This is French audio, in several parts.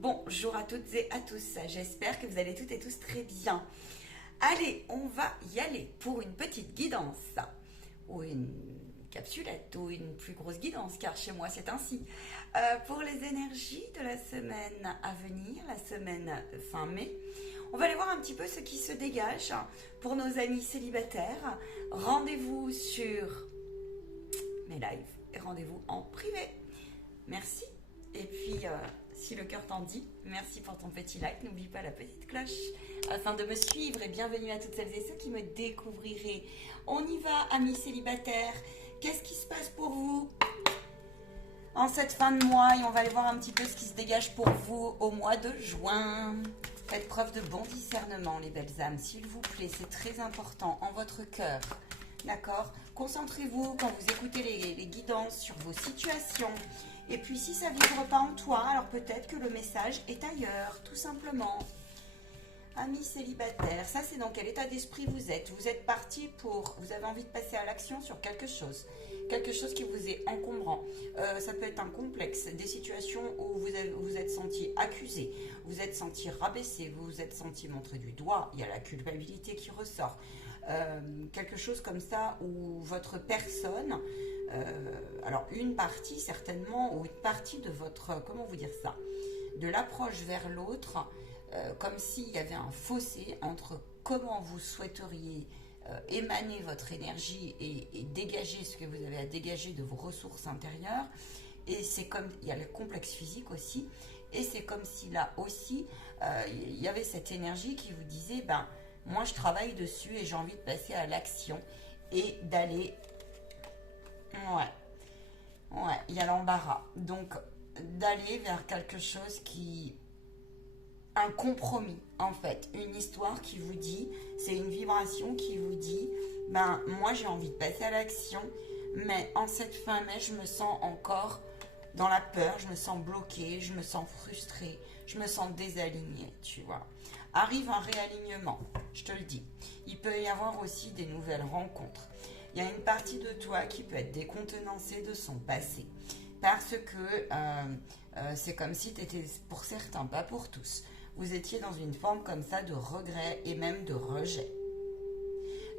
Bonjour à toutes et à tous, j'espère que vous allez toutes et tous très bien. Allez, on va y aller pour une petite guidance, ou une capsulette, ou une plus grosse guidance, car chez moi c'est ainsi. Pour les énergies de la semaine à venir, la semaine fin mai, on va aller voir un petit peu ce qui se dégage pour nos amis célibataires. Rendez-vous sur mes lives et rendez-vous en privé. Merci. Et puis, si le cœur t'en dit, merci pour ton petit like. N'oublie pas la petite cloche afin de me suivre. Et bienvenue à toutes celles et ceux qui me découvriraient. On y va, amis célibataires. Qu'est-ce qui se passe pour vous en cette fin de mois? Et on va aller voir un petit peu ce qui se dégage pour vous au mois de juin. Faites preuve de bon discernement, les belles âmes, s'il vous plaît. C'est très important en votre cœur. D'accord? Concentrez-vous quand vous écoutez les guidances sur vos situations. Et puis, si ça ne vibre pas en toi, alors peut-être que le message est ailleurs, tout simplement. Amis célibataires, ça c'est dans quel état d'esprit vous êtes? Vous êtes parti vous avez envie de passer à l'action sur quelque chose qui vous est encombrant. Ça peut être un complexe, des situations où vous êtes senti accusé, vous êtes senti rabaissé, vous vous êtes senti montré du doigt, il y a la culpabilité qui ressort. Quelque chose comme ça où votre personne, alors une partie certainement, ou une partie de votre, comment vous dire ça, de l'approche vers l'autre, comme s'il y avait un fossé entre comment vous souhaiteriez émaner votre énergie et dégager ce que vous avez à dégager de vos ressources intérieures. Et c'est comme, il y a le complexe physique aussi, et c'est comme si là aussi, il y avait cette énergie qui vous disait, moi je travaille dessus et j'ai envie de passer à l'action et d'aller... Ouais, il y a l'embarras. Donc, d'aller vers quelque chose qui... Un compromis, en fait. Une histoire qui vous dit, c'est une vibration qui vous dit, moi j'ai envie de passer à l'action, mais en cette fin mai, je me sens encore dans la peur, je me sens bloquée, je me sens frustrée, je me sens désalignée, tu vois. Arrive un réalignement, je te le dis. Il peut y avoir aussi des nouvelles rencontres. Il y a une partie de toi qui peut être décontenancée de son passé. Parce que c'est comme si tu étais, pour certains, pas pour tous, vous étiez dans une forme comme ça de regret et même de rejet.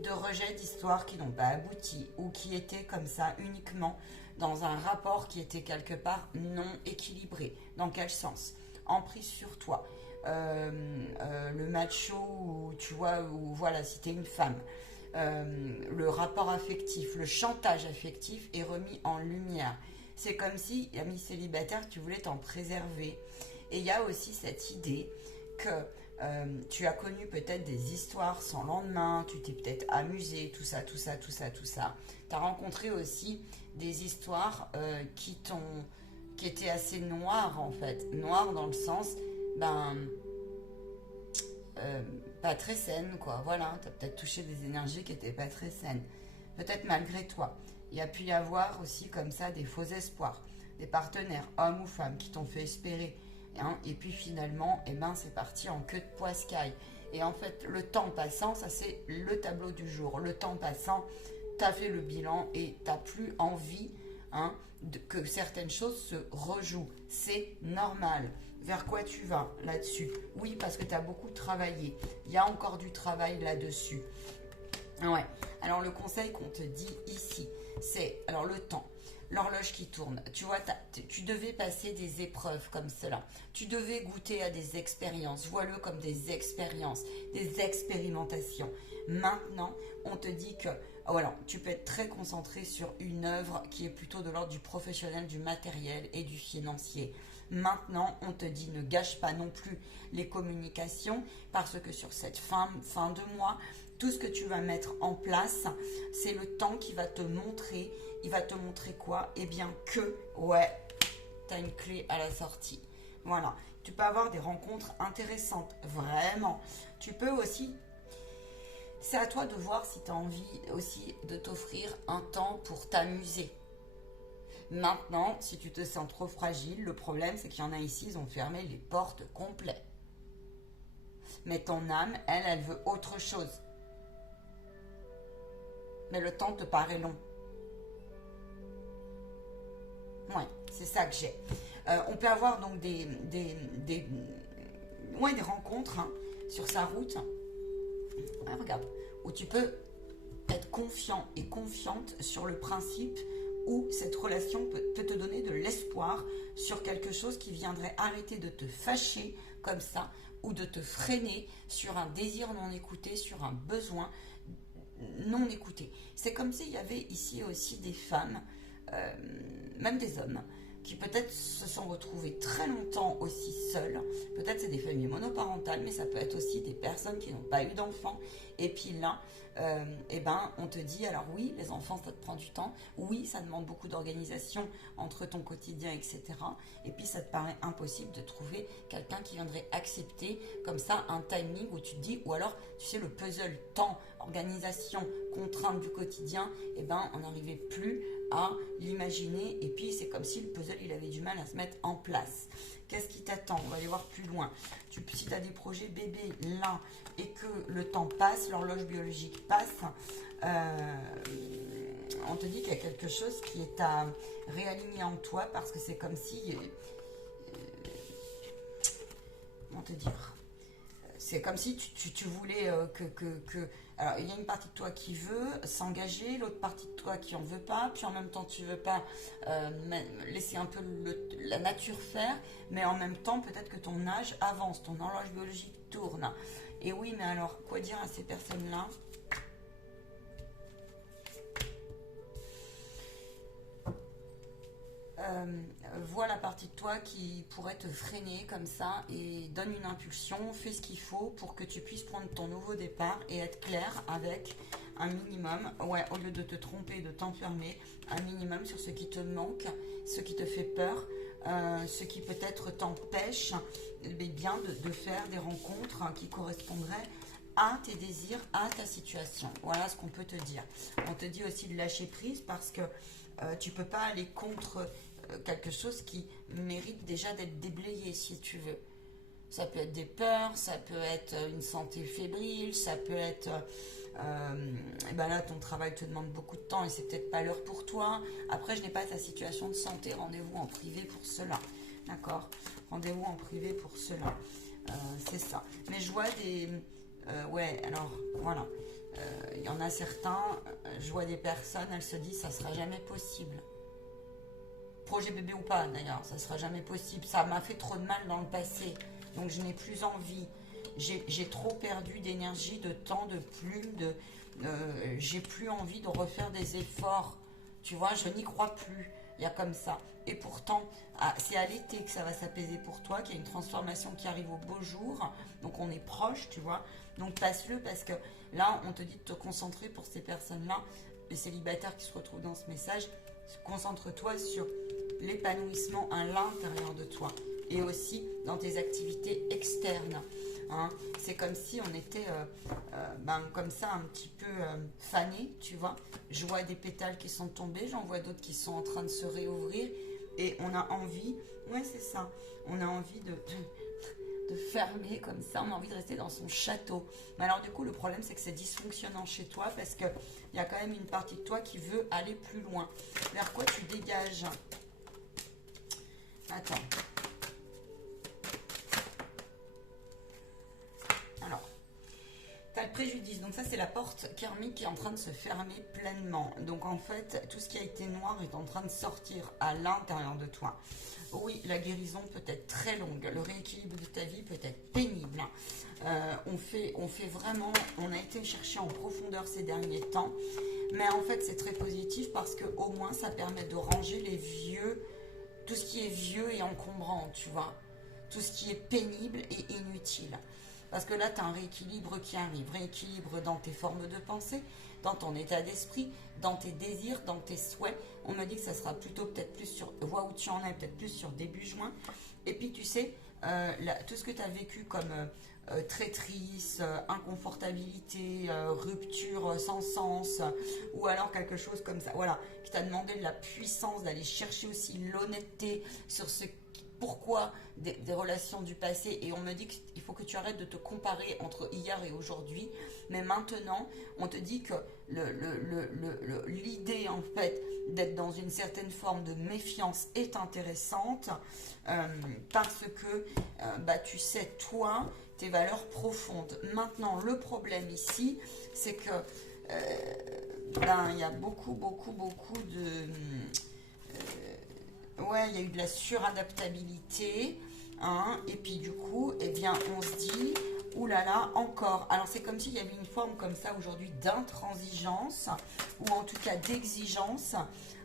De rejet d'histoires qui n'ont pas abouti ou qui étaient comme ça uniquement dans un rapport qui était quelque part non équilibré. Dans quel sens? Emprise sur toi. Le macho, ou tu vois, ou voilà, si tu es une femme. Le rapport affectif, le chantage affectif est remis en lumière. C'est comme si, ami célibataire, tu voulais t'en préserver. Et il y a aussi cette idée que tu as connu peut-être des histoires sans lendemain, tu t'es peut-être amusé, tout ça. Tu as rencontré aussi des histoires qui étaient assez noires en fait. Noires dans le sens, pas très saines quoi. Voilà, tu as peut-être touché des énergies qui n'étaient pas très saines. Peut-être malgré toi. Il y a pu y avoir aussi comme ça des faux espoirs, des partenaires, hommes ou femmes, qui t'ont fait espérer. Et puis finalement, c'est parti en queue de poiscaille. Et en fait, le temps passant, ça c'est le tableau du jour. Le temps passant, tu as fait le bilan et tu n'as plus envie que certaines choses se rejouent. C'est normal. Vers quoi tu vas là-dessus? Oui, parce que tu as beaucoup travaillé. Il y a encore du travail là-dessus. Ouais. Alors le conseil qu'on te dit ici, c'est alors le temps, l'horloge qui tourne. Tu vois, tu devais passer des épreuves comme cela. Tu devais goûter à des expériences. Vois-le comme des expériences, des expérimentations. Maintenant, on te dit que voilà, tu peux être très concentré sur une œuvre qui est plutôt de l'ordre du professionnel, du matériel et du financier. Maintenant, on te dit ne gâche pas non plus les communications parce que sur cette fin de mois, tout ce que tu vas mettre en place, c'est le temps qui va te montrer. Il va te montrer quoi? Eh bien que, tu as une clé à la sortie. Voilà. Tu peux avoir des rencontres intéressantes, vraiment. Tu peux aussi... C'est à toi de voir si tu as envie aussi de t'offrir un temps pour t'amuser. Maintenant, si tu te sens trop fragile, le problème, c'est qu'il y en a ici, ils ont fermé les portes complètes. Mais ton âme, elle veut autre chose. Mais le temps te paraît long. Ouais, c'est ça que j'ai. On peut avoir donc ouais, des rencontres hein, sur sa route. Ah, regarde, où tu peux être confiant et confiante sur le principe où cette relation peut te donner de l'espoir sur quelque chose qui viendrait arrêter de te fâcher comme ça ou de te freiner sur un désir non écouté, sur un besoin non écouté. C'est comme s'il y avait ici aussi des femmes, même des hommes, qui peut-être se sont retrouvés très longtemps aussi seuls. Peut-être c'est des familles monoparentales, mais ça peut être aussi des personnes qui n'ont pas eu d'enfants. Et puis là, eh ben, on te dit, alors oui, les enfants, ça te prend du temps. Oui, ça demande beaucoup d'organisation entre ton quotidien, etc. Et puis, ça te paraît impossible de trouver quelqu'un qui viendrait accepter comme ça un timing où tu te dis, ou alors, tu sais, le puzzle temps, organisation, contrainte du quotidien, eh ben, on n'arrivait plus à l'imaginer. Et puis, c'est comme si le puzzle, il avait du mal à se mettre en place. Qu'est-ce qui t'attend? On va aller voir plus loin. Si tu as des projets bébés là et que le temps passe, l'horloge biologique passe, on te dit qu'il y a quelque chose qui est à réaligner en toi parce que c'est comme si... comment te dire? C'est comme si tu voulais Alors, il y a une partie de toi qui veut s'engager, l'autre partie de toi qui en veut pas, puis en même temps, tu veux pas laisser un peu la nature faire, mais en même temps, peut-être que ton âge avance, ton horloge biologique tourne. Et oui, mais alors, quoi dire à ces personnes-là? Vois la partie de toi qui pourrait te freiner comme ça et donne une impulsion, fais ce qu'il faut pour que tu puisses prendre ton nouveau départ et être clair avec un minimum, ouais, au lieu de te tromper, de t'enfermer, un minimum sur ce qui te manque, ce qui te fait peur, ce qui peut-être t'empêche bien de faire des rencontres qui correspondraient à tes désirs, à ta situation. Voilà ce qu'on peut te dire. On te dit aussi de lâcher prise parce que tu ne peux pas aller contre quelque chose qui mérite déjà d'être déblayé si tu veux. Ça peut être des peurs, ça peut être une santé fébrile, ça peut être... et ben là, ton travail te demande beaucoup de temps et c'est peut-être pas l'heure pour toi. Après, je n'ai pas ta situation de santé, rendez-vous en privé pour cela. D'accord? Rendez-vous en privé pour cela. C'est ça. Mais je vois des... ouais, alors, voilà. Il y en a certains, je vois des personnes, elles se disent, ça sera jamais possible. Projet bébé ou pas, d'ailleurs, ça sera jamais possible. Ça m'a fait trop de mal dans le passé, donc je n'ai plus envie. J'ai trop perdu d'énergie, de temps, de plume, j'ai plus envie de refaire des efforts. Tu vois, je n'y crois plus. Il y a comme ça. Et pourtant, c'est à l'été que ça va s'apaiser pour toi, qu'il y a une transformation qui arrive au beau jour. Donc on est proche, tu vois. Donc passe-le parce que là, on te dit de te concentrer pour ces personnes-là, les célibataires qui se retrouvent dans ce message. Concentre-toi sur l'épanouissement à l'intérieur de toi et aussi dans tes activités externes. Hein. C'est comme si on était comme ça un petit peu fané, tu vois. Je vois des pétales qui sont tombés, j'en vois d'autres qui sont en train de se réouvrir et on a envie, ouais c'est ça, on a envie de fermer comme ça, on a envie de rester dans son château. Mais alors du coup le problème c'est que c'est dysfonctionnant chez toi parce qu'il y a quand même une partie de toi qui veut aller plus loin. Vers quoi tu dégages? Attends. Alors, tu as le préjudice. Donc ça, c'est la porte karmique qui est en train de se fermer pleinement. Donc en fait, tout ce qui a été noir est en train de sortir à l'intérieur de toi. Oui, la guérison peut être très longue. Le rééquilibre de ta vie peut être pénible. On fait vraiment... On a été chercher en profondeur ces derniers temps. Mais en fait, c'est très positif parce qu'au moins, ça permet de ranger les vieux... Tout ce qui est vieux et encombrant, tu vois. Tout ce qui est pénible et inutile. Parce que là, tu as un rééquilibre qui arrive. Rééquilibre dans tes formes de pensée, dans ton état d'esprit, dans tes désirs, dans tes souhaits. On me dit que ça sera plutôt peut-être plus sur... Vois où tu en es, peut-être plus sur début juin. Et puis, tu sais, tout ce que tu as vécu comme traîtrise, inconfortabilité, rupture sans sens, ou alors quelque chose comme ça, voilà, qui t'a demandé de la puissance, d'aller chercher aussi l'honnêteté sur ce pourquoi des relations du passé, et on me dit qu'il faut que tu arrêtes de te comparer entre hier et aujourd'hui, mais maintenant on te dit que l'idée en fait d'être dans une certaine forme de méfiance est intéressante parce que tu sais, toi, tes valeurs profondes. Maintenant, le problème ici, c'est que il y a beaucoup de... il y a eu de la suradaptabilité. Hein, et puis du coup, eh bien, on se dit, oulala, encore. Alors c'est comme s'il y avait une forme comme ça aujourd'hui d'intransigeance, ou en tout cas d'exigence,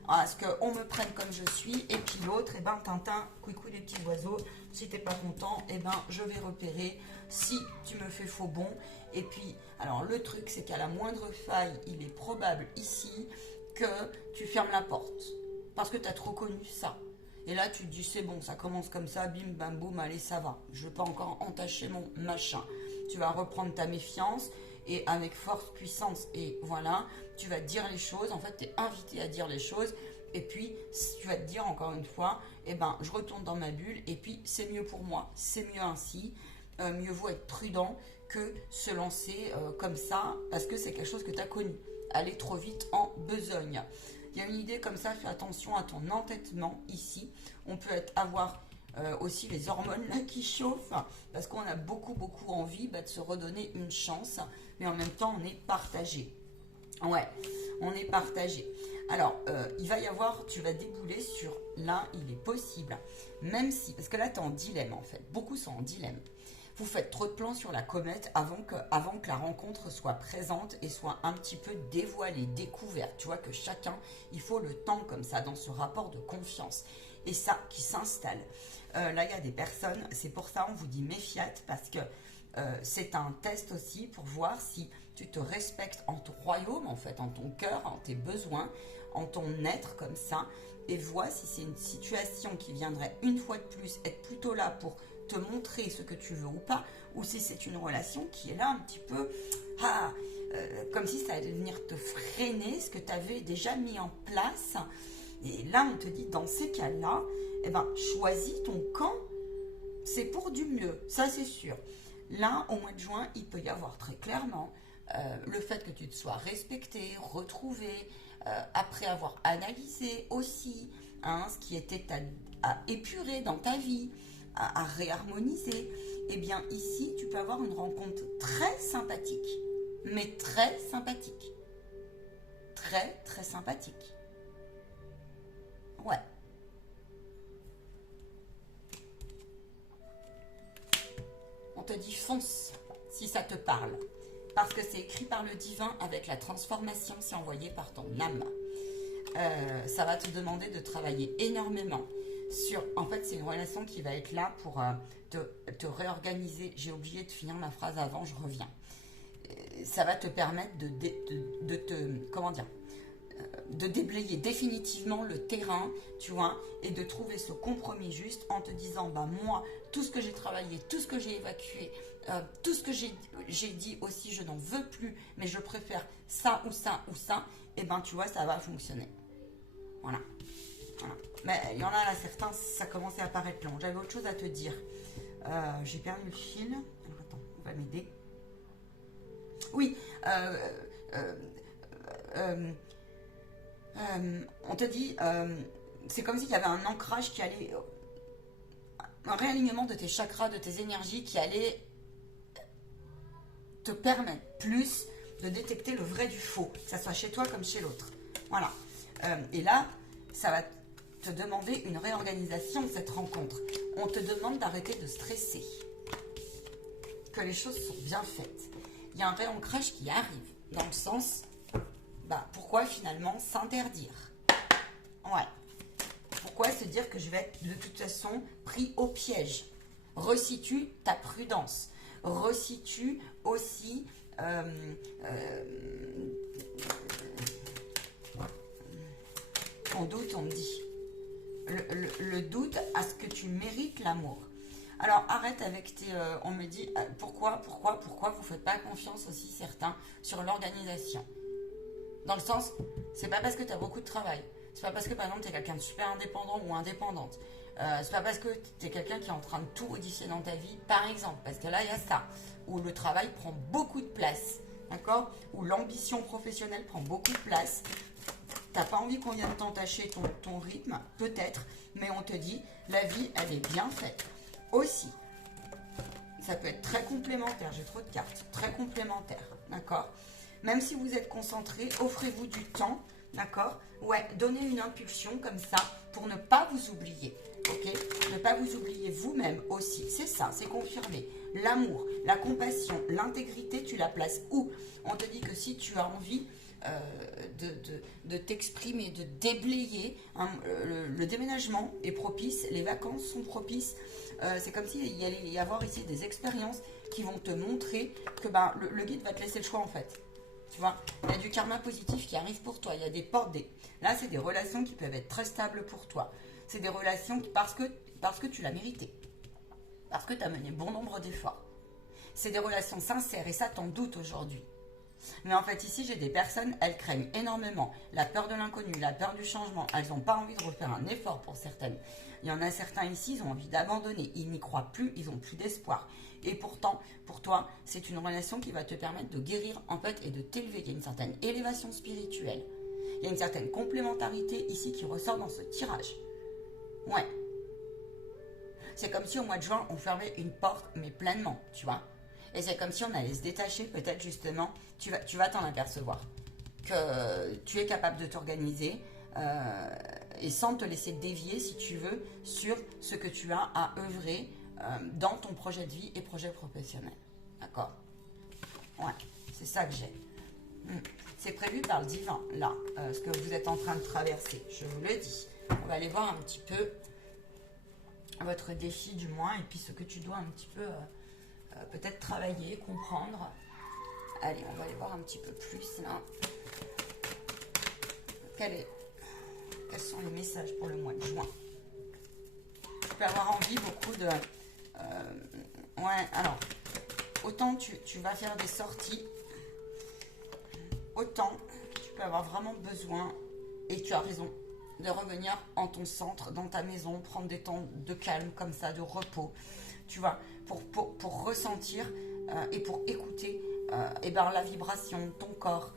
à ce qu'on me prenne comme je suis, et puis l'autre, eh ben, Tintin, couicou des petits oiseaux, si t'es pas content, eh ben, je vais repérer si tu me fais faux bon. Et puis, alors le truc, c'est qu'à la moindre faille, il est probable ici que tu fermes la porte, parce que tu as trop connu ça. Et là, tu te dis, c'est bon, ça commence comme ça, bim, bam, boum, allez, ça va. Je ne veux pas encore entacher mon machin. Tu vas reprendre ta méfiance et avec force, puissance, et voilà, tu vas dire les choses. En fait, tu es invité à dire les choses. Et puis, tu vas te dire encore une fois, eh ben, je retourne dans ma bulle et puis c'est mieux pour moi. C'est mieux ainsi. Mieux vaut être prudent que se lancer comme ça parce que c'est quelque chose que tu as connu. Aller trop vite en besogne. Il y a une idée comme ça, fais attention à ton entêtement ici. On peut avoir aussi les hormones là qui chauffent parce qu'on a beaucoup envie de se redonner une chance. Mais en même temps, on est partagé. Ouais, on est partagé. Alors, il va y avoir, tu vas débouler sur là, il est possible. Même si, parce que là, tu es en dilemme en fait. Beaucoup sont en dilemme. Vous faites trop de plans sur la comète avant que la rencontre soit présente et soit un petit peu dévoilée, découverte. Tu vois que chacun, il faut le temps comme ça dans ce rapport de confiance. Et ça qui s'installe. Là, il y a des personnes, c'est pour ça on vous dit méfiate parce que c'est un test aussi pour voir si tu te respectes en ton royaume, en fait, en ton cœur, en tes besoins, en ton être comme ça. Et vois si c'est une situation qui viendrait une fois de plus être plutôt là pour te montrer ce que tu veux ou pas, ou si c'est une relation qui est là un petit peu comme si ça allait venir te freiner ce que tu avais déjà mis en place. Et là, on te dit, dans ces cas-là, eh ben, choisis ton camp, c'est pour du mieux, ça c'est sûr. Là, au mois de juin, il peut y avoir très clairement le fait que tu te sois respecté, retrouvé, après avoir analysé aussi ce qui était à épurer dans ta vie, à réharmoniser, eh bien ici, tu peux avoir une rencontre très sympathique, mais très sympathique. Très sympathique. Ouais. On te dit fonce, si ça te parle. Parce que c'est écrit par le divin avec la transformation, c'est envoyé par ton âme. Ça va te demander de travailler énormément. En fait, c'est une relation qui va être là pour te réorganiser. J'ai oublié de finir ma phrase avant, je reviens. Ça va te permettre de déblayer définitivement le terrain, tu vois, et de trouver ce compromis juste en te disant, moi, tout ce que j'ai travaillé, tout ce que j'ai évacué, tout ce que j'ai dit aussi, je n'en veux plus, mais je préfère ça ou ça ou ça, et tu vois, ça va fonctionner. Voilà. Mais il y en a là certains, ça commençait à paraître long. J'avais autre chose à te dire. J'ai perdu le fil. Alors attends, on va m'aider. Oui. On te dit, c'est comme s'il y avait un ancrage qui allait, un réalignement de tes chakras, de tes énergies qui allait te permettre plus de détecter le vrai du faux, que ça soit chez toi comme chez l'autre. Voilà. Et là, ça va te demander une réorganisation de cette rencontre. On te demande d'arrêter de stresser, que les choses sont bien faites. Il y a un réancrage qui arrive, dans le sens, pourquoi finalement s'interdire? Ouais. Pourquoi se dire que je vais être de toute façon pris au piège? Resitue ta prudence. Resitue aussi ton doute, on me dit. Le doute à ce que tu mérites l'amour. Alors arrête avec tes... on me dit, pourquoi vous ne faites pas confiance aussi certains sur l'organisation? Dans le sens, c'est pas parce que tu as beaucoup de travail. C'est pas parce que par exemple tu es quelqu'un de super indépendant ou indépendante. C'est pas parce que tu es quelqu'un qui est en train de tout modifier dans ta vie, par exemple. Parce que là, il y a ça. Où le travail prend beaucoup de place. D'accord? Où l'ambition professionnelle prend beaucoup de place. t'as pas envie qu'on vienne t'entacher ton rythme, peut-être, mais on te dit, la vie, elle est bien faite. Aussi, ça peut être très complémentaire, j'ai trop de cartes, très complémentaire, d'accord? Même si vous êtes concentré, offrez-vous du temps, d'accord? Ouais, donnez une impulsion comme ça pour ne pas vous oublier, ok? Ne pas vous oublier vous-même aussi, c'est ça, c'est confirmé. L'amour, la compassion, l'intégrité, tu la places où? On te dit que si tu as envie de t'exprimer, de déblayer, hein, le déménagement est propice, les vacances sont propices. C'est comme s'il y allait y avoir ici des expériences qui vont te montrer que ben, le guide va te laisser le choix en fait. Tu vois, il y a du karma positif qui arrive pour toi, il y a des portes. Là, c'est des relations qui peuvent être très stables pour toi. C'est des relations parce que tu l'as mérité, parce que tu as mené bon nombre d'efforts. C'est des relations sincères et ça t'en doute aujourd'hui. Mais en fait, ici, j'ai des personnes, elles craignent énormément la peur de l'inconnu, la peur du changement. Elles n'ont pas envie de refaire un effort pour certaines. Il y en a certains ici, ils ont envie d'abandonner. Ils n'y croient plus, ils n'ont plus d'espoir. Et pourtant, pour toi, c'est une relation qui va te permettre de guérir, en fait, et de t'élever. Il y a une certaine élévation spirituelle. Il y a une certaine complémentarité ici qui ressort dans ce tirage. Ouais. C'est comme si au mois de juin, on fermait une porte, mais pleinement, tu vois. Et c'est comme si on allait se détacher, peut-être justement, tu vas t'en apercevoir, que tu es capable de t'organiser et sans te laisser dévier, si tu veux, sur ce que tu as à œuvrer dans ton projet de vie et projet professionnel. D'accord? Ouais, c'est ça que j'ai. C'est prévu par le divin, là, ce que vous êtes en train de traverser, je vous le dis. On va aller voir un petit peu votre défi du moins, et puis ce que tu dois un petit peu... peut-être travailler, comprendre. Allez, on va aller voir un petit peu plus là. Quels sont les messages pour le mois de juin? Tu peux avoir envie beaucoup de... ouais, alors, autant tu vas faire des sorties, autant tu peux avoir vraiment besoin, et tu as raison, de revenir en ton centre, dans ta maison, prendre des temps de calme comme ça, de repos. Tu vois, pour ressentir et pour écouter et ben, la vibration, ton corps,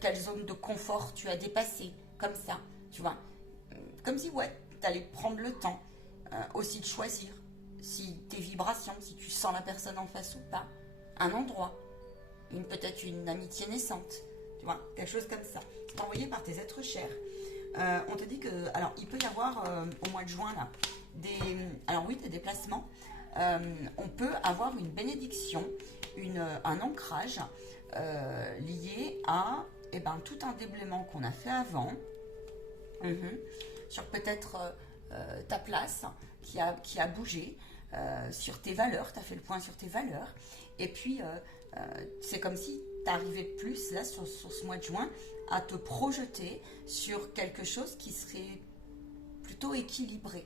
quelle zone de confort tu as dépassé, comme ça, tu vois. Comme si, ouais, tu allais prendre le temps aussi de choisir si tes vibrations, si tu sens la personne en face ou pas, un endroit, peut-être une amitié naissante, tu vois, quelque chose comme ça. C'est envoyé par tes êtres chers. On te dit que, alors, il peut y avoir au mois de juin, là, alors oui, des déplacements. On peut avoir une bénédiction, un ancrage lié à tout un déblaiement qu'on a fait avant, sur peut-être ta place qui a bougé, sur tes valeurs, tu as fait le point sur tes valeurs, et puis c'est comme si tu arrivais plus là sur ce mois de juin à te projeter sur quelque chose qui serait plutôt équilibré.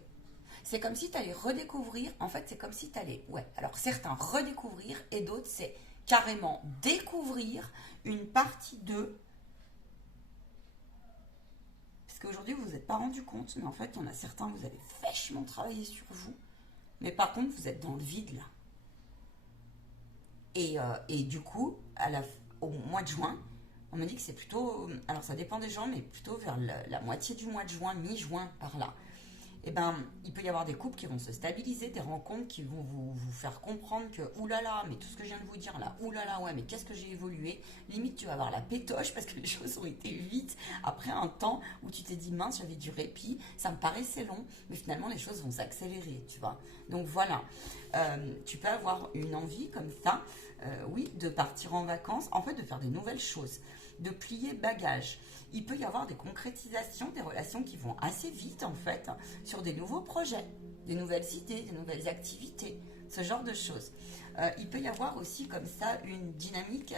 C'est comme si tu allais redécouvrir, en fait c'est comme si tu allais, ouais, alors certains redécouvrir et d'autres c'est carrément découvrir une partie d'eux. Parce qu'aujourd'hui vous vous êtes pas rendu compte, mais en fait il y en a certains, vous avez vachement travaillé sur vous, mais par contre vous êtes dans le vide là. Et du coup, au mois de juin, on me dit que c'est plutôt, alors ça dépend des gens, mais plutôt vers la moitié du mois de juin, mi-juin par là. Eh ben, il peut y avoir des couples qui vont se stabiliser, des rencontres qui vont vous faire comprendre que oulala, mais tout ce que je viens de vous dire là, oulala, ouais, mais qu'est-ce que j'ai évolué. Limite, tu vas avoir la pétoche parce que les choses ont été vite après un temps où tu t'es dit mince, j'avais du répit, ça me paraissait long, mais finalement les choses vont s'accélérer, tu vois. Donc voilà, tu peux avoir une envie comme ça, oui, de partir en vacances, en fait, de faire des nouvelles choses, de plier bagages. Il peut y avoir des concrétisations, des relations qui vont assez vite en fait, sur des nouveaux projets, des nouvelles idées, des nouvelles activités, ce genre de choses. Il peut y avoir aussi comme ça une dynamique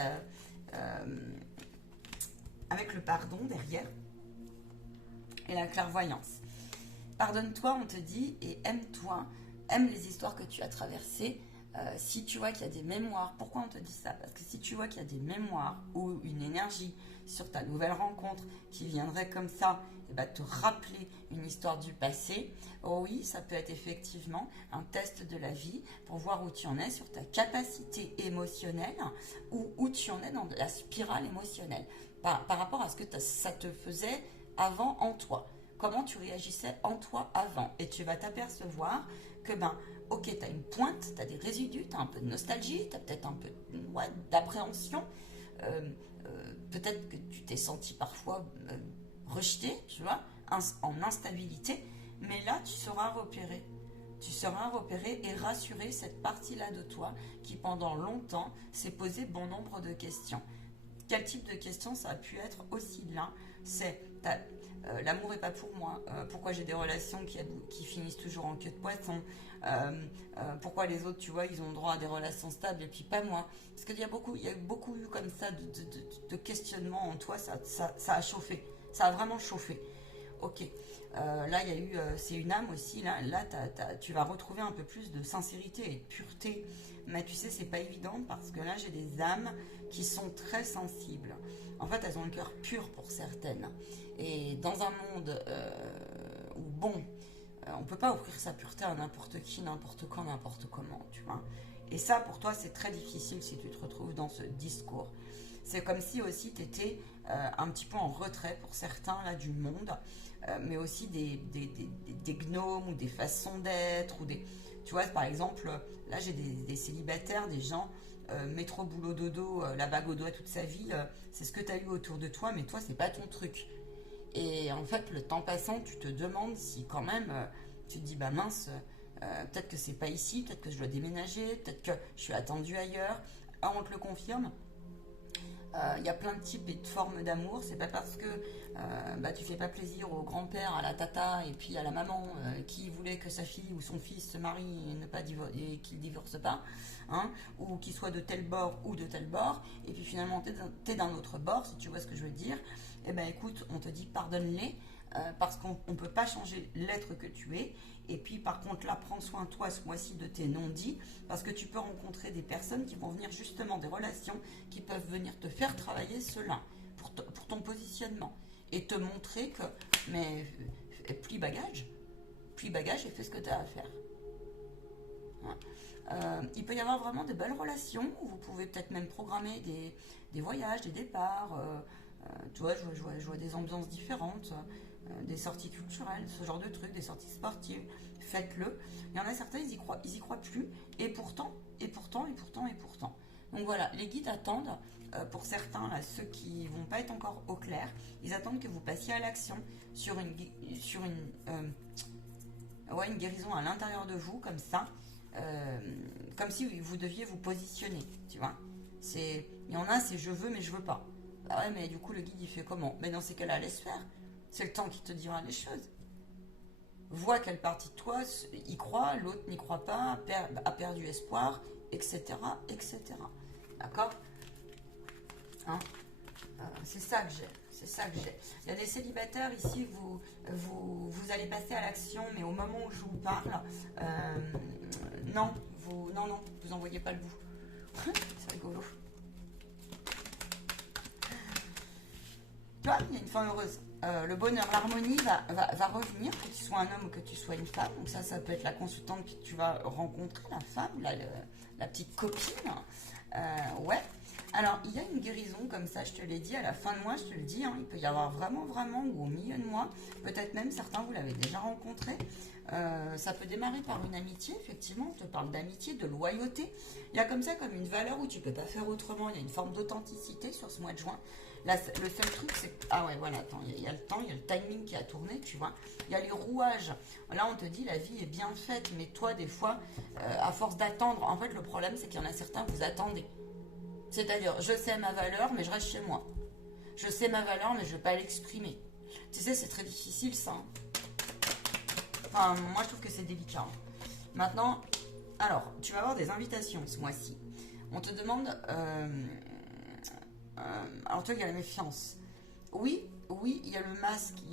avec le pardon derrière et la clairvoyance. Pardonne-toi, on te dit, et aime-toi, aime les histoires que tu as traversées. Si tu vois qu'il y a des mémoires, pourquoi on te dit ça? Parce que si tu vois qu'il y a des mémoires ou une énergie sur ta nouvelle rencontre qui viendrait comme ça, ben, te rappeler une histoire du passé. Oh oui, ça peut être effectivement un test de la vie pour voir où tu en es sur ta capacité émotionnelle ou où tu en es dans la spirale émotionnelle par rapport à ce que ça te faisait avant en toi. Comment tu réagissais en toi avant. Et tu vas t'apercevoir que, ben, ok, tu as une pointe, tu as des résidus, tu as un peu de nostalgie, tu as peut-être un peu d'appréhension. Peut-être que tu t'es senti parfois rejeté, tu vois, en instabilité. Mais là, tu seras repéré. Tu seras repéré et rassuré cette partie-là de toi qui, pendant longtemps, s'est posé bon nombre de questions. Quel type de questions ça a pu être aussi là? C'est l'amour n'est pas pour moi, pourquoi j'ai des relations qui finissent toujours en queue de poisson, pourquoi les autres, tu vois, ils ont droit à des relations stables et puis pas moi. Parce qu'il y a beaucoup eu comme ça de questionnements en toi, ça a chauffé, ça a vraiment chauffé. Ok, là il y a eu, c'est une âme aussi, là tu vas retrouver un peu plus de sincérité et de pureté, mais tu sais, c'est pas évident parce que là j'ai des âmes qui sont très sensibles. En fait, elles ont le cœur pur pour certaines. Et dans un monde où, bon, on peut pas offrir sa pureté à n'importe qui, n'importe quand, n'importe comment, tu vois. Et ça, pour toi, c'est très difficile si tu te retrouves dans ce discours. C'est comme si aussi tu étais un petit peu en retrait pour certains là du monde, mais aussi des gnomes ou des façons d'être, ou des... Tu vois, par exemple, là j'ai des célibataires, des gens, métro, boulot, dodo, la bague au doigt toute sa vie, c'est ce que tu as eu autour de toi, mais toi, c'est pas ton truc. Et en fait, le temps passant, tu te demandes si quand même, tu te dis, bah mince, peut-être que c'est pas ici, peut-être que je dois déménager, peut-être que je suis attendue ailleurs. Ah, on te le confirme. Il y a plein de types et de formes d'amour. C'est pas parce que bah, tu fais pas plaisir au grand-père, à la tata et puis à la maman qui voulait que sa fille ou son fils se marie et, et qu'il divorce pas, hein, ou qu'il soit de tel bord ou de tel bord, et puis finalement t'es d'un autre bord, si tu vois ce que je veux dire. Eh ben écoute, on te dit pardonne-les parce qu'on ne peut pas changer l'être que tu es. Et puis par contre là, prends soin toi ce mois-ci de tes non-dits, parce que tu peux rencontrer des personnes qui vont venir justement, des relations qui peuvent venir te faire travailler cela pour ton positionnement et te montrer que, mais plie bagage et fais ce que tu as à faire. Il peut y avoir vraiment de belles relations où vous pouvez peut-être même programmer des voyages, des départs, tu vois, je vois des ambiances différentes, des sorties culturelles, ce genre de trucs, des sorties sportives. Faites-le. Il y en a certains, ils y croient plus, et pourtant. Donc voilà, les guides attendent, pour certains, là, ceux qui vont pas être encore au clair, ils attendent que vous passiez à l'action sur une guérison à l'intérieur de vous, comme ça, comme si vous deviez vous positionner, tu vois. Il y en a, c'est je veux mais je veux pas. Bah ouais, mais du coup, le guide, il fait comment? Mais dans ces cas-là, laisse faire. C'est le temps qui te dira les choses. Vois quelle partie de toi y croit, l'autre n'y croit pas, a perdu espoir, etc. etc. D'accord, hein? C'est ça que j'ai. C'est ça que j'ai. Il y a des célibataires ici, vous allez passer à l'action, mais au moment où je vous parle, non, vous envoyez pas le bout. C'est rigolo. Tu vois, il y a une fin heureuse. Le bonheur, l'harmonie va revenir, que tu sois un homme ou que tu sois une femme. Donc ça peut être la consultante que tu vas rencontrer, la femme, la petite copine. Ouais. Alors, il y a une guérison comme ça, je te l'ai dit, à la fin de mois, je te le dis, hein, il peut y avoir vraiment, ou au milieu de mois, peut-être même certains, vous l'avez déjà rencontré. Ça peut démarrer par une amitié, effectivement, on te parle d'amitié, de loyauté. Il y a comme ça, comme une valeur où tu ne peux pas faire autrement, il y a une forme d'authenticité sur ce mois de juin. Là, le seul truc, c'est que, ah ouais, voilà, attends, il y a le temps, il y a le timing qui a tourné, tu vois. Il y a les rouages. Là, on te dit, la vie est bien faite, mais toi, des fois, à force d'attendre, en fait, le problème, c'est qu'il y en a certains, vous attendez. C'est-à-dire, je sais ma valeur, mais je reste chez moi. Je sais ma valeur, mais je ne vais pas l'exprimer. Tu sais, c'est très difficile, ça. Hein. Enfin, moi, je trouve que c'est délicat. Hein. Maintenant, alors, tu vas avoir des invitations ce mois-ci. On te demande... alors, toi, il y a la méfiance. Oui, il y a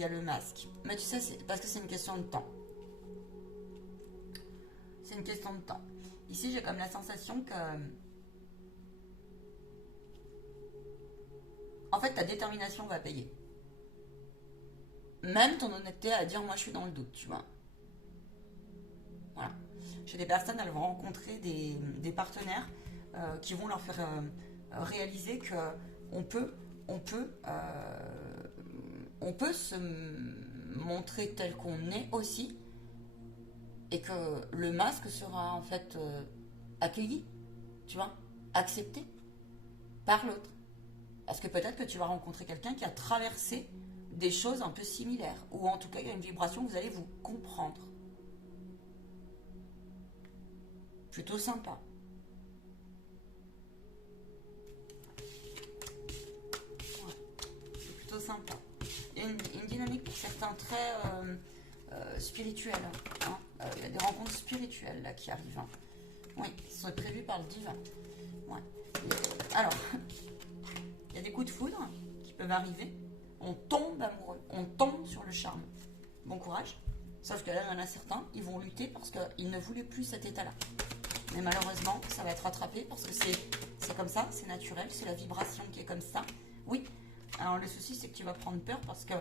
le masque. Mais tu sais, c'est parce que c'est une question de temps. C'est une question de temps. Ici, j'ai comme la sensation que... En fait, ta détermination va payer. même ton honnêteté à dire moi je suis dans le doute, tu vois. Voilà. Chez des personnes, elles vont rencontrer des partenaires qui vont leur faire réaliser que on peut, on peut, on peut se montrer tel qu'on est aussi, et que le masque sera en fait accueilli, tu vois, accepté par l'autre. Parce que peut-être que tu vas rencontrer quelqu'un qui a traversé des choses un peu similaires, ou en tout cas il y a une vibration, vous allez vous comprendre. Plutôt sympa. Ouais, c'est plutôt sympa. Il y a une dynamique pour certains très spirituelle. Hein. Il y a des rencontres spirituelles là qui arrivent. Hein. Oui, qui sont prévues par le divin. Ouais. Alors, il y a des coups de foudre qui peuvent arriver. On tombe amoureux, on tombe sur le charme. Bon courage. Sauf que là, il y en a certains, ils vont lutter parce qu'ils ne voulaient plus cet état-là. Mais malheureusement, ça va être rattrapé parce que c'est comme ça, c'est naturel, c'est la vibration qui est comme ça. Oui, alors le souci, c'est que tu vas prendre peur parce que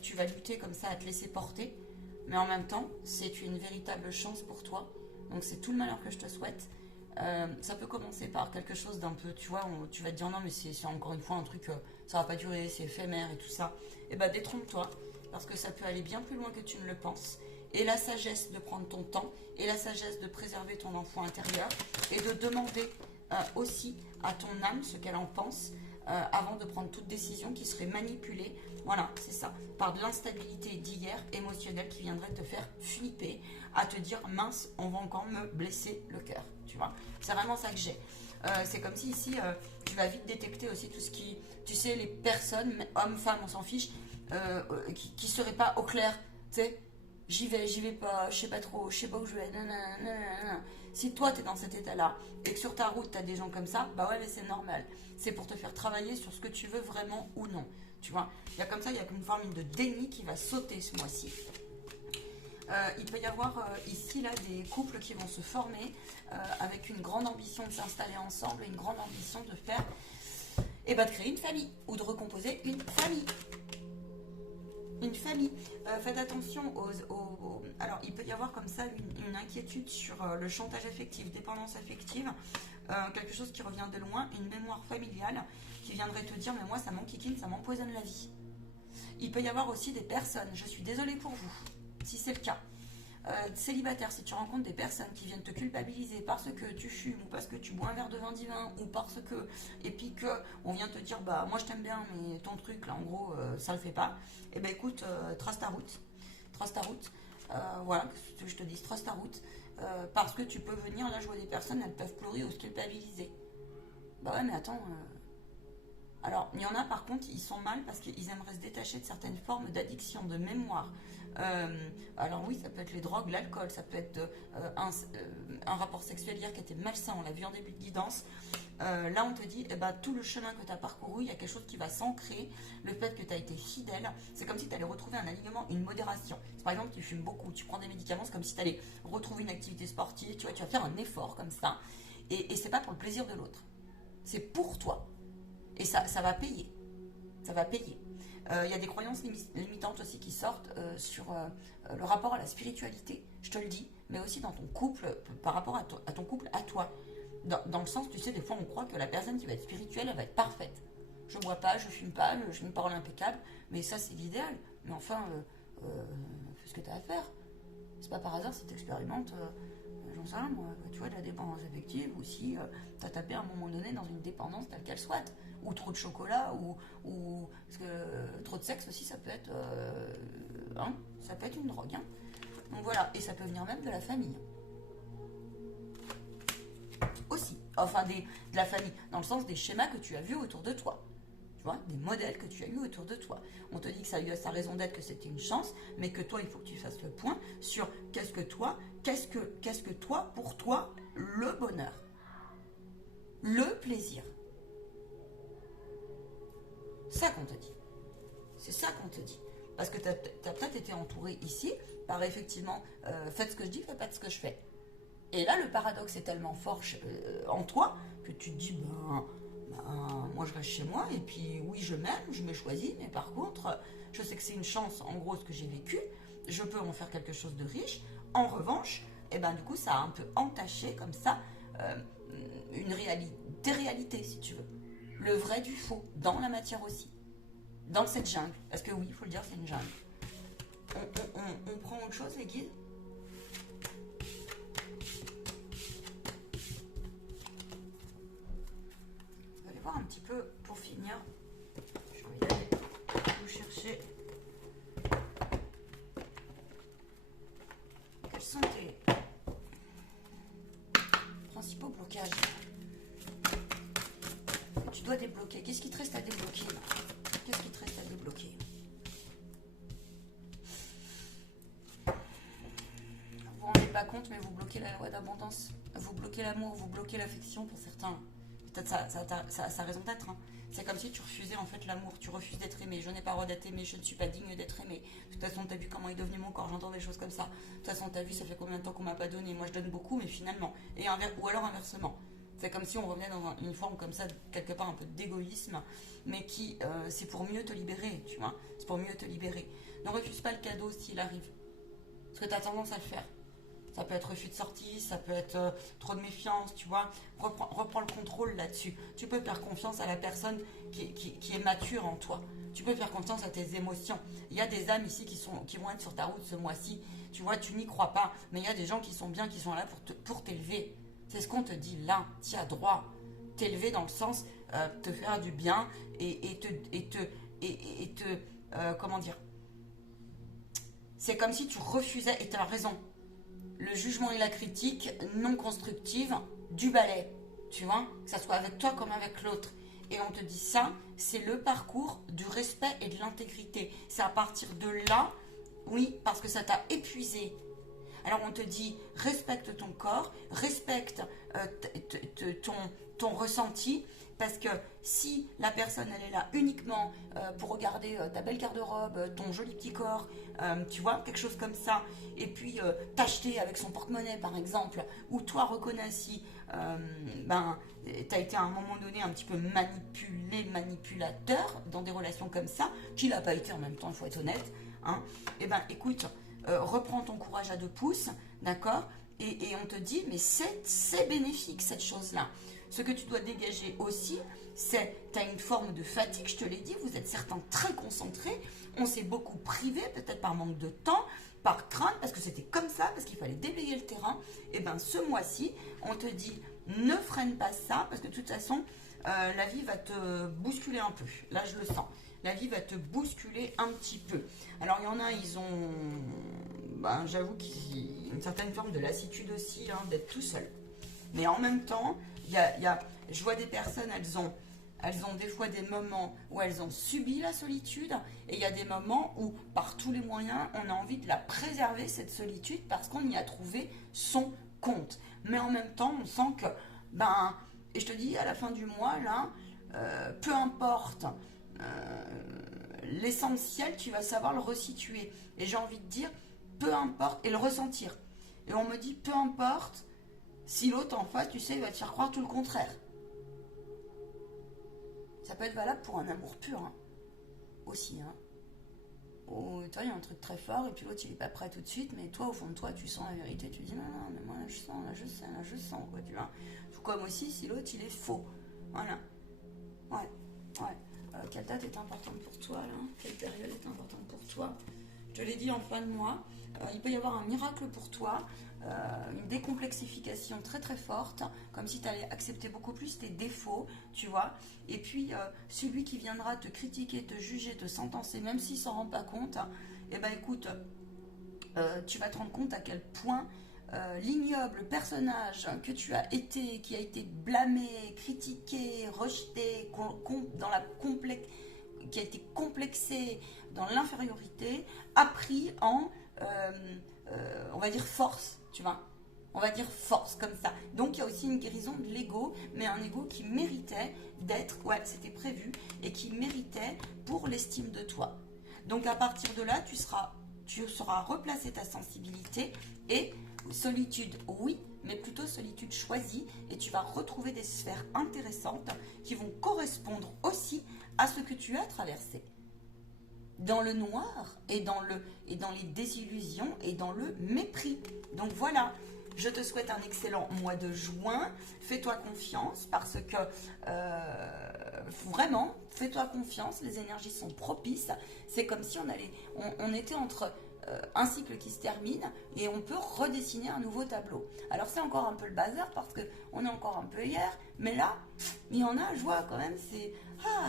tu vas lutter comme ça à te laisser porter. Mais en même temps, c'est une véritable chance pour toi. Donc c'est tout le malheur que je te souhaite. Ça peut commencer par quelque chose d'un peu, tu vois, tu vas te dire non mais c'est encore une fois un truc, ça va pas durer, c'est éphémère et tout ça. Et bah détrompe-toi, parce que ça peut aller bien plus loin que tu ne le penses. Et la sagesse de prendre ton temps, et la sagesse de préserver ton enfant intérieur, et de demander aussi à ton âme ce qu'elle en pense, avant de prendre toute décision qui serait manipulée. Voilà, c'est ça. Par de l'instabilité d'hier émotionnelle qui viendrait te faire flipper, à te dire mince, on va encore me blesser le cœur. Tu vois, c'est vraiment ça que j'ai. C'est comme si ici, tu vas vite détecter aussi tout ce qui, tu sais, les personnes, hommes, femmes, on s'en fiche, qui seraient pas au clair. Tu sais, j'y vais pas, je sais pas trop, je sais pas où je vais. Nanana. Si toi t'es dans cet état-là et que sur ta route t'as des gens comme ça, bah ouais, mais c'est normal. C'est pour te faire travailler sur ce que tu veux vraiment ou non. Tu vois, il y a comme ça, il y a une forme de déni qui va sauter ce mois-ci. Il peut y avoir ici là des couples qui vont se former avec une grande ambition de s'installer ensemble et une grande ambition de faire et de créer une famille ou de recomposer une famille. Une famille. Faites attention alors, il peut y avoir comme ça une inquiétude sur le chantage affectif, dépendance affective, quelque chose qui revient de loin, une mémoire familiale qui viendrait te dire mais moi ça m'enquiquine, ça m'empoisonne la vie. Il peut y avoir aussi des personnes, je suis désolée pour vous, si c'est le cas. Célibataire, si tu rencontres des personnes qui viennent te culpabiliser parce que tu fumes ou parce que tu bois un verre de vin divin ou parce que, et puis que on vient te dire bah moi je t'aime bien mais ton truc là en gros ça le fait pas, et ben écoute, trace ta route, voilà, que je te dis, trace ta route, parce que tu peux venir, là je vois des personnes, elles peuvent pleurer ou se culpabiliser. Bah ouais mais attends, alors, il y en a par contre, ils sont mal parce qu'ils aimeraient se détacher de certaines formes d'addiction, de mémoire. Alors oui, ça peut être les drogues, l'alcool, ça peut être un rapport sexuel hier qui était malsain, on l'a vu en début de guidance. Là, on te dit, eh ben, tout le chemin que tu as parcouru, il y a quelque chose qui va s'ancrer. Le fait que tu as été fidèle, c'est comme si tu allais retrouver un alignement, une modération. Par exemple, tu fumes beaucoup, tu prends des médicaments, c'est comme si tu allais retrouver une activité sportive, tu vois, tu vas faire un effort comme ça. Et c'est pas pour le plaisir de l'autre, c'est pour toi. Et ça va payer. Ça va payer. Il y a des croyances limitantes aussi qui sortent sur le rapport à la spiritualité, je te le dis, mais aussi dans ton couple, par rapport à ton couple, à toi. Dans le sens, tu sais, des fois on croit que la personne qui va être spirituelle, elle va être parfaite. Je bois pas, je fume pas, j'ai une parole impeccable, mais ça c'est l'idéal. Mais enfin, fais ce que tu as à faire. C'est pas par hasard si tu expérimentes, j'en sais rien moi, tu vois, de la dépendance affective, ou si tu as tapé à un moment donné dans une dépendance telle qu'elle soit. Ou trop de chocolat, ou parce que trop de sexe aussi, ça peut être, ça peut être une drogue. Hein. Donc voilà, et ça peut venir même de la famille. Aussi, enfin de la famille, dans le sens des schémas que tu as vus autour de toi. Tu vois, des modèles que tu as eu autour de toi. On te dit que ça a eu sa raison d'être, que c'était une chance, mais que toi, il faut que tu fasses le point sur qu'est-ce que toi, pour toi, le bonheur, le plaisir. Ça qu'on te dit. C'est ça qu'on te dit. Parce que tu as peut-être été entouré ici par effectivement, faites ce que je dis, faites pas ce que je fais. Et là, le paradoxe est tellement fort en toi que tu te dis, moi je reste chez moi et puis oui je m'aime, je me choisis, mais par contre je sais que c'est une chance en gros ce que j'ai vécu, je peux en faire quelque chose de riche. En revanche, et ben du coup ça a un peu entaché comme ça des réalités si tu veux, le vrai du faux dans la matière aussi, dans cette jungle, parce que oui il faut le dire c'est une jungle. On prend autre chose les guides. Un petit peu pour finir, je vais y aller vous chercher quels sont tes principaux blocages que tu dois débloquer. Qu'est-ce qui te reste à débloquer là? Qu'est-ce qui te reste à débloquer? Vous vous rendez pas compte, mais vous bloquez la loi d'abondance, vous bloquez l'amour, vous bloquez l'affection pour certains. Peut-être ça a raison d'être. Hein. C'est comme si tu refusais en fait l'amour, tu refuses d'être aimé. Je n'ai pas le droit d'être aimé, je ne suis pas digne d'être aimé. De toute façon, t'as vu comment est devenu mon corps, j'entends des choses comme ça. De toute façon, t'as vu, ça fait combien de temps qu'on m'a pas donné. Moi, je donne beaucoup, mais finalement. Ou alors inversement. C'est comme si on revenait dans une forme comme ça, quelque part un peu d'égoïsme, mais qui, c'est pour mieux te libérer, tu vois. C'est pour mieux te libérer. Ne refuse pas le cadeau s'il arrive. Parce que tu as tendance à le faire. Ça peut être refus de sortie, ça peut être trop de méfiance, tu vois. Reprends le contrôle là-dessus. Tu peux faire confiance à la personne qui est mature en toi. Tu peux faire confiance à tes émotions. Il y a des âmes ici qui vont être sur ta route ce mois-ci. Tu vois, tu n'y crois pas. Mais il y a des gens qui sont bien, qui sont là pour t'élever. C'est ce qu'on te dit là. Tiens droit. T'élever dans le sens te faire du bien et comment dire. C'est comme si tu refusais, et tu as raison, le jugement et la critique non constructive du balai, tu vois, que ça soit avec toi comme avec l'autre. Et on te dit ça, c'est le parcours du respect et de l'intégrité. C'est à partir de là, oui, parce que ça t'a épuisé. Alors on te dit, respecte ton corps, respecte ton ressenti, parce que si la personne elle est là uniquement pour regarder ta belle garde-robe, ton joli petit corps, tu vois, quelque chose comme ça, et puis t'acheter avec son porte-monnaie par exemple, ou toi reconnais si t'as été à un moment donné un petit peu manipulateur dans des relations comme ça, qu'il n'a pas été en même temps, il faut être honnête, hein, et ben écoute, reprends ton courage à 2 pouces, d'accord, et on te dit, mais c'est bénéfique cette chose-là. Ce que tu dois dégager aussi, c'est, tu as une forme de fatigue, je te l'ai dit, vous êtes certains très concentrés, on s'est beaucoup privé, peut-être par manque de temps, par crainte, parce que c'était comme ça, parce qu'il fallait déblayer le terrain. Et bien ce mois-ci, on te dit, ne freine pas ça, parce que de toute façon, la vie va te bousculer un peu. Là, je le sens. La vie va te bousculer un petit peu. Alors, il y en a, ils ont, j'avoue qu'ils ont une certaine forme de lassitude aussi, hein, d'être tout seul. Mais en même temps, je vois des personnes, elles ont des fois des moments où elles ont subi la solitude, et il y a des moments où, par tous les moyens, on a envie de la préserver, cette solitude, parce qu'on y a trouvé son compte. Mais en même temps, on sent que, et je te dis, à la fin du mois, là, peu importe l'essentiel, tu vas savoir le resituer. Et j'ai envie de dire, peu importe, et le ressentir. Et on me dit, peu importe, si l'autre en face, tu sais, il va te faire croire tout le contraire. Ça peut être valable pour un amour pur, hein. Aussi, hein. Où, toi, il y a un truc très fort, et puis l'autre, il n'est pas prêt tout de suite, mais toi, au fond de toi, tu sens la vérité, tu dis, non, mais moi, là, je sens, là, je sens, quoi, tu vois. Tout comme aussi, si l'autre, il est faux. Voilà. Ouais. Quelle date est importante pour toi, là? Quelle période est importante pour toi? Je te l'ai dit en fin de mois, il peut y avoir un miracle pour toi, une décomplexification très très forte, comme si tu allais accepter beaucoup plus tes défauts, tu vois. Et puis, celui qui viendra te critiquer, te juger, te sentencer, même s'il ne s'en rend pas compte, écoute, tu vas te rendre compte à quel point l'ignoble personnage que tu as été, qui a été blâmé, critiqué, rejeté, qui a été complexé dans l'infériorité, a pris en, on va dire, force, tu vois. On va dire force, comme ça. Donc, il y a aussi une guérison de l'ego, mais un ego qui méritait d'être, c'était prévu, et qui méritait pour l'estime de toi. Donc, à partir de là, tu sauras replacer ta sensibilité et solitude, oui, mais plutôt solitude choisie, et tu vas retrouver des sphères intéressantes qui vont correspondre aussi à ce que tu as traversé. Dans le noir, et dans les désillusions, et dans le mépris. Donc voilà, je te souhaite un excellent mois de juin. Fais-toi confiance parce que vraiment, fais-toi confiance. Les énergies sont propices. C'est comme si on était entre un cycle qui se termine et on peut redessiner un nouveau tableau. Alors c'est encore un peu le bazar parce qu'on est encore un peu hier, mais là, il y en a, je vois quand même,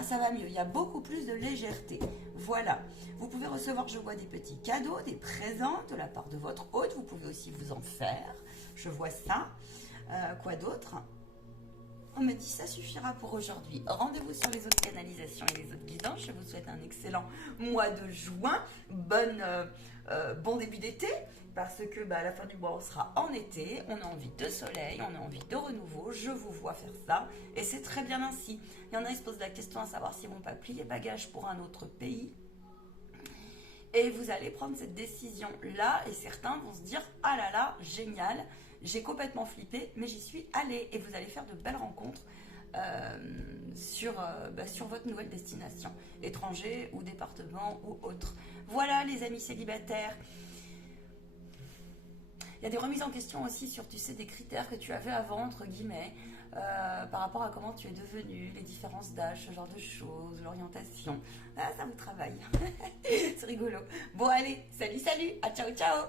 ça va mieux. Il y a beaucoup plus de légèreté. Voilà. Vous pouvez recevoir, je vois, des petits cadeaux, des présents de la part de votre hôte. Vous pouvez aussi vous en faire. Je vois ça. Quoi d'autre? On me dit ça suffira pour aujourd'hui. Rendez-vous sur les autres canalisations et les autres guidances. Je vous souhaite un excellent mois de juin. Bon début d'été. Parce que à la fin du mois, on sera en été. On a envie de soleil, on a envie de renouveau. Je vous vois faire ça. Et c'est très bien ainsi. Il y en a qui se posent la question à savoir s'ils ne vont pas plier bagages pour un autre pays. Et vous allez prendre cette décision-là. Et certains vont se dire, ah là là, génial. J'ai complètement flippé, mais j'y suis allée. Et vous allez faire de belles rencontres sur votre nouvelle destination, étranger ou département ou autre. Voilà les amis célibataires. Il y a des remises en question aussi sur, tu sais, des critères que tu avais avant, entre guillemets, par rapport à comment tu es devenu, les différences d'âge, ce genre de choses, l'orientation. Ah, ça vous travaille. C'est rigolo. Bon, allez, salut, à ciao, ciao.